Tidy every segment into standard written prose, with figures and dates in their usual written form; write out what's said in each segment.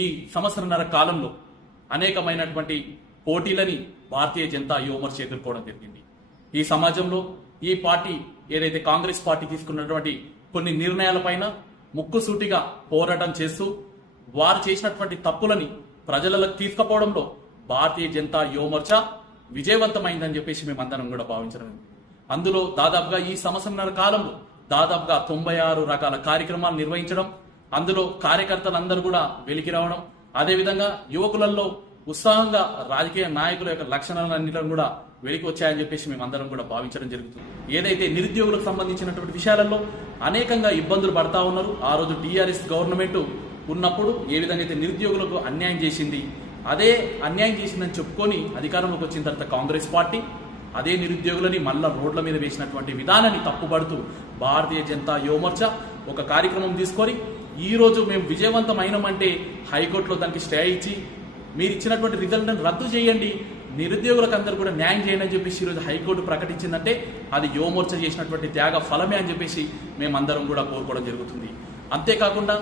ఈ సంవత్సరన్నర కాలంలో అనేకమైనటువంటి పోటీలని భారతీయ జనతా యువమోర్చా ఎదుర్కోవడం జరిగింది. ఈ సమాజంలో ఈ పార్టీ ఏదైతే కాంగ్రెస్ పార్టీ తీసుకున్నటువంటి కొన్ని నిర్ణయాలపైన ముక్కుసూటిగా పోరాటం చేస్తూ వారు చేసినటువంటి తప్పులని ప్రజలకు తీసుకుపోవడంలో భారతీయ జనతా యువమోర్చా విజయవంతమైందని చెప్పేసి మేమందరం కూడా భావించడం. అందులో దాదాపుగా ఈ సంవత్సరన్నర కాలంలో దాదాపుగా 96 రకాల కార్యక్రమాలు నిర్వహించడం, అందులో కార్యకర్తలందరూ కూడా వెలికి రావడం, అదేవిధంగా యువకులలో ఉత్సాహంగా రాజకీయ నాయకుల యొక్క లక్షణాలన్నింటినీ కూడా వెలికి వచ్చాయని చెప్పేసి మేమందరం కూడా భావించడం జరుగుతుంది. ఏదైతే నిరుద్యోగులకు సంబంధించినటువంటి విషయాలలో అనేకంగా ఇబ్బందులు పడతా ఉన్నారు. ఆ రోజు టీఆర్ఎస్ గవర్నమెంట్ ఉన్నప్పుడు ఏ విధంగా అయితే నిరుద్యోగులకు అన్యాయం చేసింది, అదే అన్యాయం చేసిందని చెప్పుకొని అధికారంలోకి వచ్చిన తర్వాత కాంగ్రెస్ పార్టీ అదే నిరుద్యోగులని మళ్ళా రోడ్ల మీద వేసినటువంటి విధానాన్ని తప్పుపడుతూ భారతీయ జనతా యువమోర్చా ఒక కార్యక్రమం తీసుకొని ఈ రోజు మేము విజయవంతమైనమంటే హైకోర్టులో దానికి స్టే ఇచ్చి మీరు ఇచ్చినటువంటి రిజల్ట్ని రద్దు చేయండి, నిరుద్యోగులకు అందరూ కూడా న్యాయం చేయండి అని చెప్పేసి ఈరోజు హైకోర్టు ప్రకటించిందంటే అది యువమోర్చా చేసినటువంటి త్యాగ ఫలమే అని చెప్పేసి మేమందరం కూడా కోరుకోవడం జరుగుతుంది. అంతేకాకుండా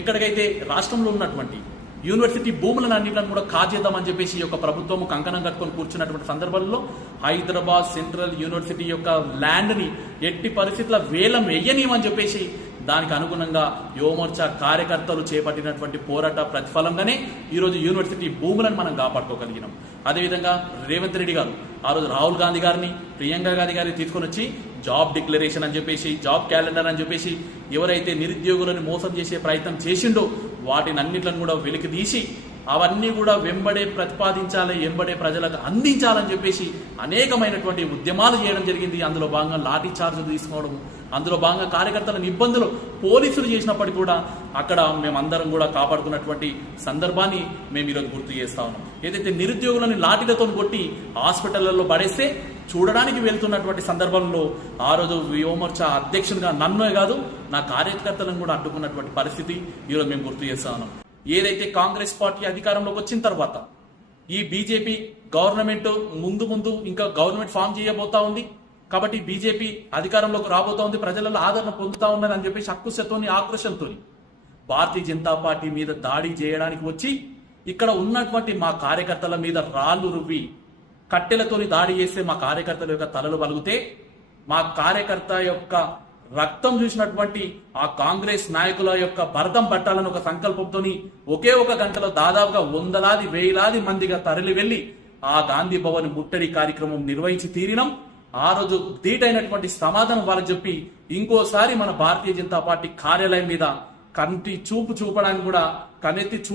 ఎక్కడికైతే రాష్ట్రంలో ఉన్నటువంటి యూనివర్సిటీ భూములను అన్నింటిని కూడా కాజేద్దామని చెప్పేసి ఈ యొక్క ప్రభుత్వము కంకణం కట్టుకొని కూర్చున్నటువంటి సందర్భంలో హైదరాబాద్ సెంట్రల్ యూనివర్సిటీ యొక్క ల్యాండ్ని ఎట్టి పరిస్థితుల వేలం వేయనీయమని చెప్పేసి దానికి అనుగుణంగా యువమోర్చా కార్యకర్తలు చేపట్టినటువంటి పోరాట ప్రతిఫలంగానే ఈరోజు యూనివర్సిటీ భూములను మనం కాపాడుకోగలిగినాం. అదేవిధంగా రేవంత్ రెడ్డి గారు ఆ రోజు రాహుల్ గాంధీ గారిని, ప్రియాంక గాంధీ గారిని తీసుకొని వచ్చి జాబ్ డిక్లరేషన్ అని చెప్పేసి, జాబ్ క్యాలెండర్ అని చెప్పేసి ఎవరైతే నిరుద్యోగులను మోసం చేసే ప్రయత్నం చేసిండో వాటిని అన్నింటిని కూడా వెలికి తీసి అవన్నీ కూడా వెంబడే ప్రతిపాదించాలి, వెంబడే ప్రజలకు అందించాలని చెప్పేసి అనేకమైనటువంటి ఉద్యమాలు చేయడం జరిగింది. అందులో భాగంగా లాఠీ చార్జీలు తీసుకోవడం, అందులో భాగంగా కార్యకర్తలను ఇబ్బందులు పోలీసులు చేసినప్పటికీ కూడా అక్కడ మేమందరం కూడా కాపాడుకున్నటువంటి సందర్భాన్ని మేము ఈరోజు గుర్తు చేస్తా ఉన్నాం. ఏదైతే నిరుద్యోగులను లాఠీలతో కొట్టి హాస్పిటళ్లలో పడేస్తే చూడడానికి వెళ్తున్నటువంటి సందర్భంలో ఆ రోజు యువమోర్చా అధ్యక్షునిగా నన్నే కాదు నా కార్యకర్తలను కూడా అడ్డుకున్నటువంటి పరిస్థితి ఈరోజు మేము గుర్తు చేస్తా ఉన్నాం. ఏదైతే కాంగ్రెస్ పార్టీ అధికారంలోకి వచ్చిన తర్వాత ఈ బీజేపీ గవర్నమెంట్ ముందు ఇంకా గవర్నమెంట్ ఫామ్ చేయబోతా ఉంది కాబట్టి బీజేపీ అధికారంలోకి రాబోతా ఉంది, ప్రజలలో ఆదరణ పొందుతా ఉన్నది అని చెప్పేసి అక్కుశతోని ఆక్రోశంతో భారతీయ జనతా పార్టీ మీద దాడి చేయడానికి వచ్చి ఇక్కడ ఉన్నటువంటి మా కార్యకర్తల మీద రాళ్లు రువ్వి కట్టెలతోని దాడి చేస్తే మా కార్యకర్తల యొక్క తలలు పలుగుతే మా కార్యకర్త యొక్క రక్తం చూసినటువంటి ఆ కాంగ్రెస్ నాయకుల యొక్క భరతం పట్టాలని ఒక సంకల్పంతో ఒకే ఒక గంటలో దాదాపుగా 100,000 మందిగా తరలి వెళ్లి ఆ గాంధీ భవన్ ముట్టడి కార్యక్రమం నిర్వహించి తీరినాం. ఆ రోజు ధీటైనటువంటి సమాధానం వాళ్ళకి చెప్పి ఇంకోసారి మన భారతీయ జనతా పార్టీ కార్యాలయం మీద కంటి చూపు చూపడానికి కూడా కన్నెత్తి